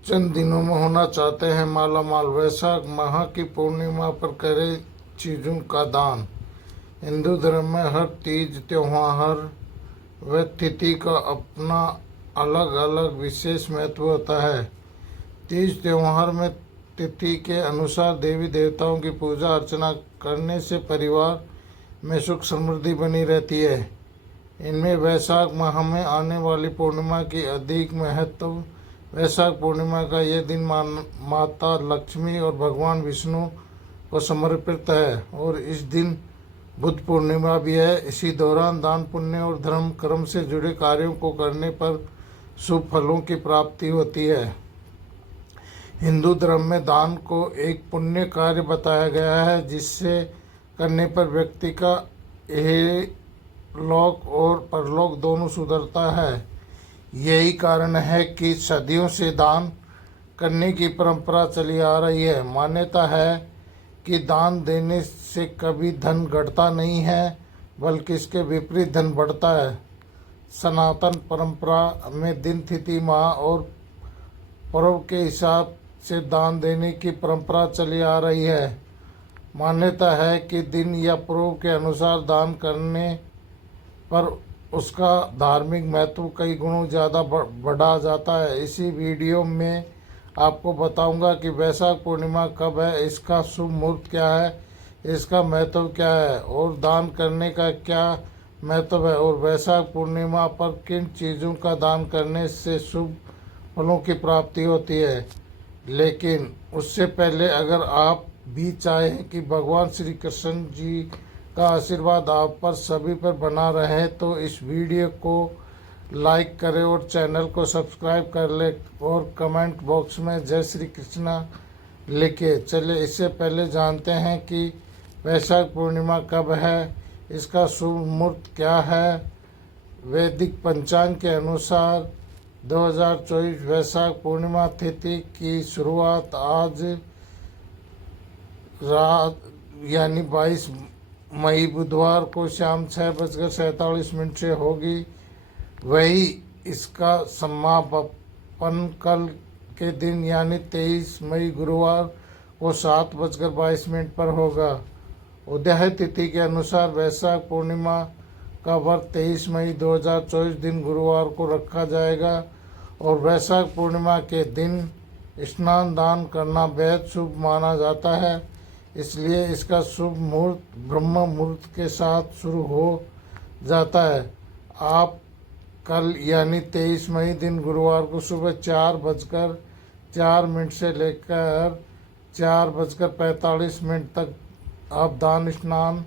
चंद दिनों में होना चाहते हैं माला माल। वैशाख माह की पूर्णिमा पर करें चीज़ों का दान। हिंदू धर्म में हर तीज त्योहार व तिथि का अपना अलग अलग विशेष महत्व होता है। तीज त्योहार में तिथि के अनुसार देवी देवताओं की पूजा अर्चना करने से परिवार में सुख समृद्धि बनी रहती है। इनमें वैशाख माह में आने वाली पूर्णिमा की अधिक महत्व। वैशाख पूर्णिमा का यह दिन माता लक्ष्मी और भगवान विष्णु को समर्पित है और इस दिन बुद्ध पूर्णिमा भी है। इसी दौरान दान पुण्य और धर्म कर्म से जुड़े कार्यों को करने पर शुभ फलों की प्राप्ति होती है। हिंदू धर्म में दान को एक पुण्य कार्य बताया गया है जिससे करने पर व्यक्ति का इहलोक और परलोक दोनों सुधरता है। यही कारण है कि सदियों से दान करने की परंपरा चली आ रही है। मान्यता है कि दान देने से कभी धन घटता नहीं है बल्कि इसके विपरीत धन बढ़ता है। सनातन परंपरा में दिन तिथि माह और पर्व के हिसाब से दान देने की परंपरा चली आ रही है। मान्यता है कि दिन या पर्व के अनुसार दान करने पर उसका धार्मिक महत्व कई गुणों ज़्यादा बढ़ा जाता है। इसी वीडियो में आपको बताऊंगा कि वैशाख पूर्णिमा कब है, इसका शुभ मुहूर्त क्या है, इसका महत्व क्या है और दान करने का क्या महत्व है और वैशाख पूर्णिमा पर किन चीज़ों का दान करने से शुभ फलों की प्राप्ति होती है। लेकिन उससे पहले अगर आप भी चाहें कि भगवान श्री कृष्ण जी का आशीर्वाद आप पर सभी पर बना रहे तो इस वीडियो को लाइक करें और चैनल को सब्सक्राइब कर ले और कमेंट बॉक्स में जय श्री कृष्णा लिखे। चलिए इससे पहले जानते हैं कि वैशाख पूर्णिमा कब है, इसका शुभ मुहूर्त क्या है। वैदिक पंचांग के अनुसार 2024 वैशाख पूर्णिमा तिथि की शुरुआत आज रात यानी 22 मई बुधवार को शाम 6:47 से होगी। वही इसका समापन कल के दिन यानी 23 मई गुरुवार को 7:22 पर होगा। उदय तिथि के अनुसार वैशाख पूर्णिमा का व्रत 23 मई 2024 दिन गुरुवार को रखा जाएगा और वैशाख पूर्णिमा के दिन स्नान दान करना बेहद शुभ माना जाता है। इसलिए इसका शुभ मुहूर्त ब्रह्म मुहूर्त के साथ शुरू हो जाता है। आप कल यानी 23 मई दिन गुरुवार को सुबह 4:04 से लेकर 4:45 तक आप दान स्नान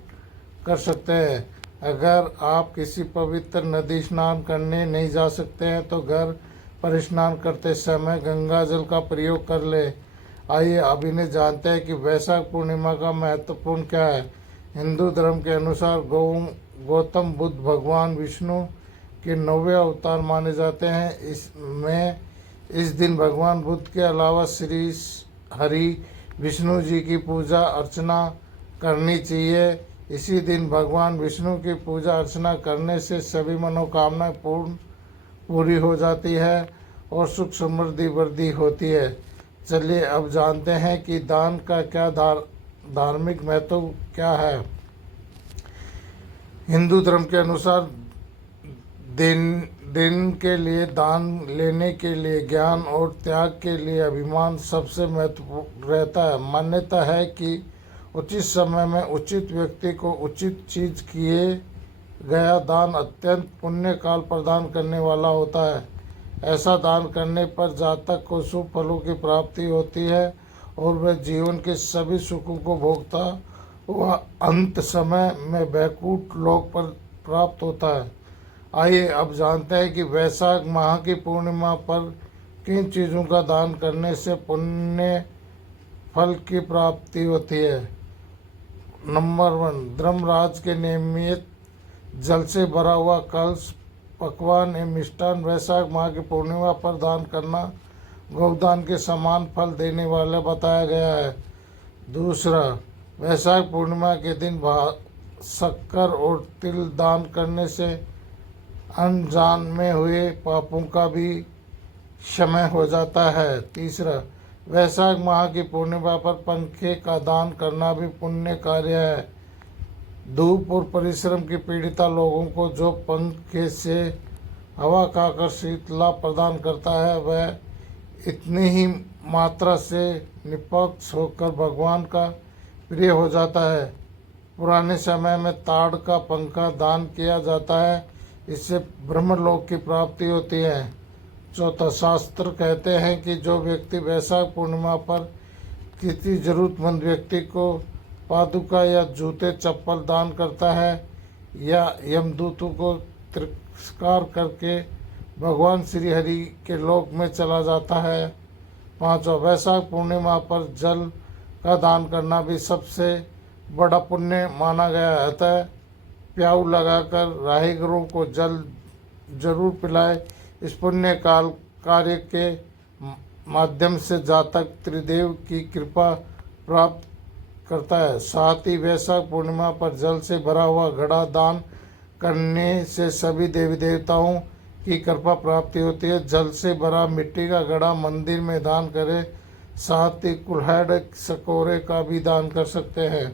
कर सकते हैं। अगर आप किसी पवित्र नदी स्नान करने नहीं जा सकते हैं तो घर पर स्नान करते समय गंगा जल का प्रयोग कर ले। आइए अब इन्हें जानते हैं कि वैशाख पूर्णिमा का महत्वपूर्ण क्या है। हिंदू धर्म के अनुसार गौतम बुद्ध भगवान विष्णु के 9वें अवतार माने जाते हैं। इस दिन भगवान बुद्ध के अलावा श्री हरि विष्णु जी की पूजा अर्चना करनी चाहिए। इसी दिन भगवान विष्णु की पूजा अर्चना करने से सभी मनोकामनाएं पूरी हो जाती है और सुख समृद्धि वृद्धि होती है। चलिए अब जानते हैं कि दान का क्या धार्मिक महत्व क्या है। हिंदू धर्म के अनुसार दिन के लिए दान लेने के लिए ज्ञान और त्याग के लिए अभिमान सबसे महत्वपूर्ण रहता है। मान्यता है कि उचित समय में उचित व्यक्ति को उचित चीज किए गया दान अत्यंत पुण्य काल प्रदान करने वाला होता है। ऐसा दान करने पर जातक को शुभ फलों की प्राप्ति होती है और वह जीवन के सभी सुखों को भोगता वह अंत समय में वैकुंठ लोक पर प्राप्त होता है। आइए अब जानते हैं कि वैशाख माह की पूर्णिमा पर किन चीज़ों का दान करने से पुण्य फल की प्राप्ति होती है। नंबर 1, धर्मराज के नियमित जल से भरा हुआ कलश पकवान एवं मिष्टान वैशाख माह की पूर्णिमा पर दान करना गौदान के समान फल देने वाला बताया गया है। दूसरा, वैशाख पूर्णिमा के दिन शक्कर और तिल दान करने से अनजान में हुए पापों का भी समय हो जाता है। तीसरा, वैशाख माह की पूर्णिमा पर पंखे का दान करना भी पुण्य कार्य है। धूप और परिश्रम की पीड़िता लोगों को जो पंखे से हवा खाकर शीतला प्रदान करता है, वह इतनी ही मात्रा से निष्पक्ष होकर भगवान का प्रिय हो जाता है। पुराने समय में ताड़ का पंखा दान किया जाता है, इससे ब्रह्मलोक की प्राप्ति होती है। चौथा, शास्त्र कहते हैं कि जो व्यक्ति वैशाख पूर्णिमा पर किसी जरूरतमंद व्यक्ति को पादुका या जूते चप्पल दान करता है या यमदूतों को तिरस्कार करके भगवान श्री हरि के लोक में चला जाता है। पांचवा, वैशाख पूर्णिमा पर जल का दान करना भी सबसे बड़ा पुण्य माना गया है। अतः प्याऊ लगाकर राहगीरों को जल जरूर पिलाए। इस पुण्य काल कार्य के माध्यम से जातक त्रिदेव की कृपा प्राप्त करता है। साथ ही वैशाख पूर्णिमा पर जल से भरा हुआ घड़ा दान करने से सभी देवी देवताओं की कृपा प्राप्ति होती है। जल से भरा मिट्टी का घड़ा मंदिर में दान करें। साथ ही कुल्हाड़ सकोरे का भी दान कर सकते हैं।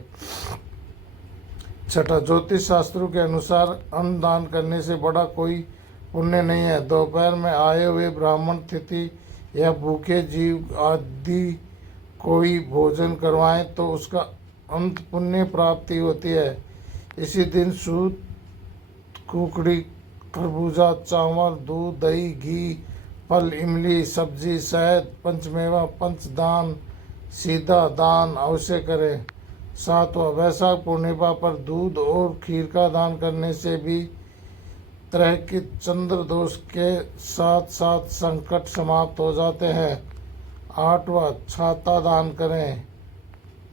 छठा, ज्योतिष शास्त्रों के अनुसार अन्न दान करने से बड़ा कोई पुण्य नहीं है। दोपहर में आए हुए ब्राह्मण, तिथि या भूखे जीव आदि कोई भोजन करवाएं तो उसका अंत पुण्य प्राप्ति होती है। इसी दिन सूत, कुकड़ी, खरबूजा, चावल, दूध, दही, घी, फल, इमली, सब्जी, शहद, पंचमेवा, पंचदान, सीधा दान अवश्य करें। सातवां, वैशाख पूर्णिमा पर दूध और खीर का दान करने से भी तरह के चंद्र दोष के साथ साथ संकट समाप्त हो जाते हैं। आठवां, छाता दान करें।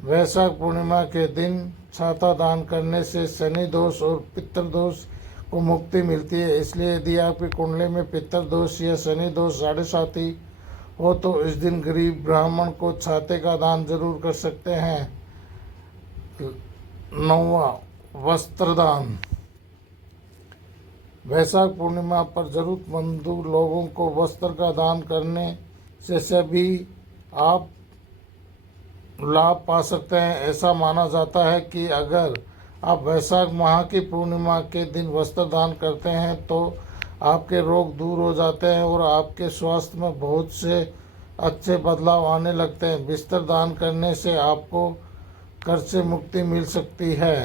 वैशाख पूर्णिमा के दिन छाता दान करने से शनि दोष और पितृ दोष को मुक्ति मिलती है। इसलिए यदि आपकी कुंडली में पितृ दोष या शनि दोष 7.5 हो तो इस दिन गरीब ब्राह्मण को छाते का दान जरूर कर सकते हैं। 9वां, वस्त्र दान। वैशाख पूर्णिमा पर जरूरतमंद लोगों को वस्त्र का दान करने से सभी आप लाभ पा सकते हैं। ऐसा माना जाता है कि अगर आप वैशाख माह की पूर्णिमा के दिन वस्त्र दान करते हैं तो आपके रोग दूर हो जाते हैं और आपके स्वास्थ्य में बहुत से अच्छे बदलाव आने लगते हैं। बिस्तर दान करने से आपको कर्ज से मुक्ति मिल सकती है।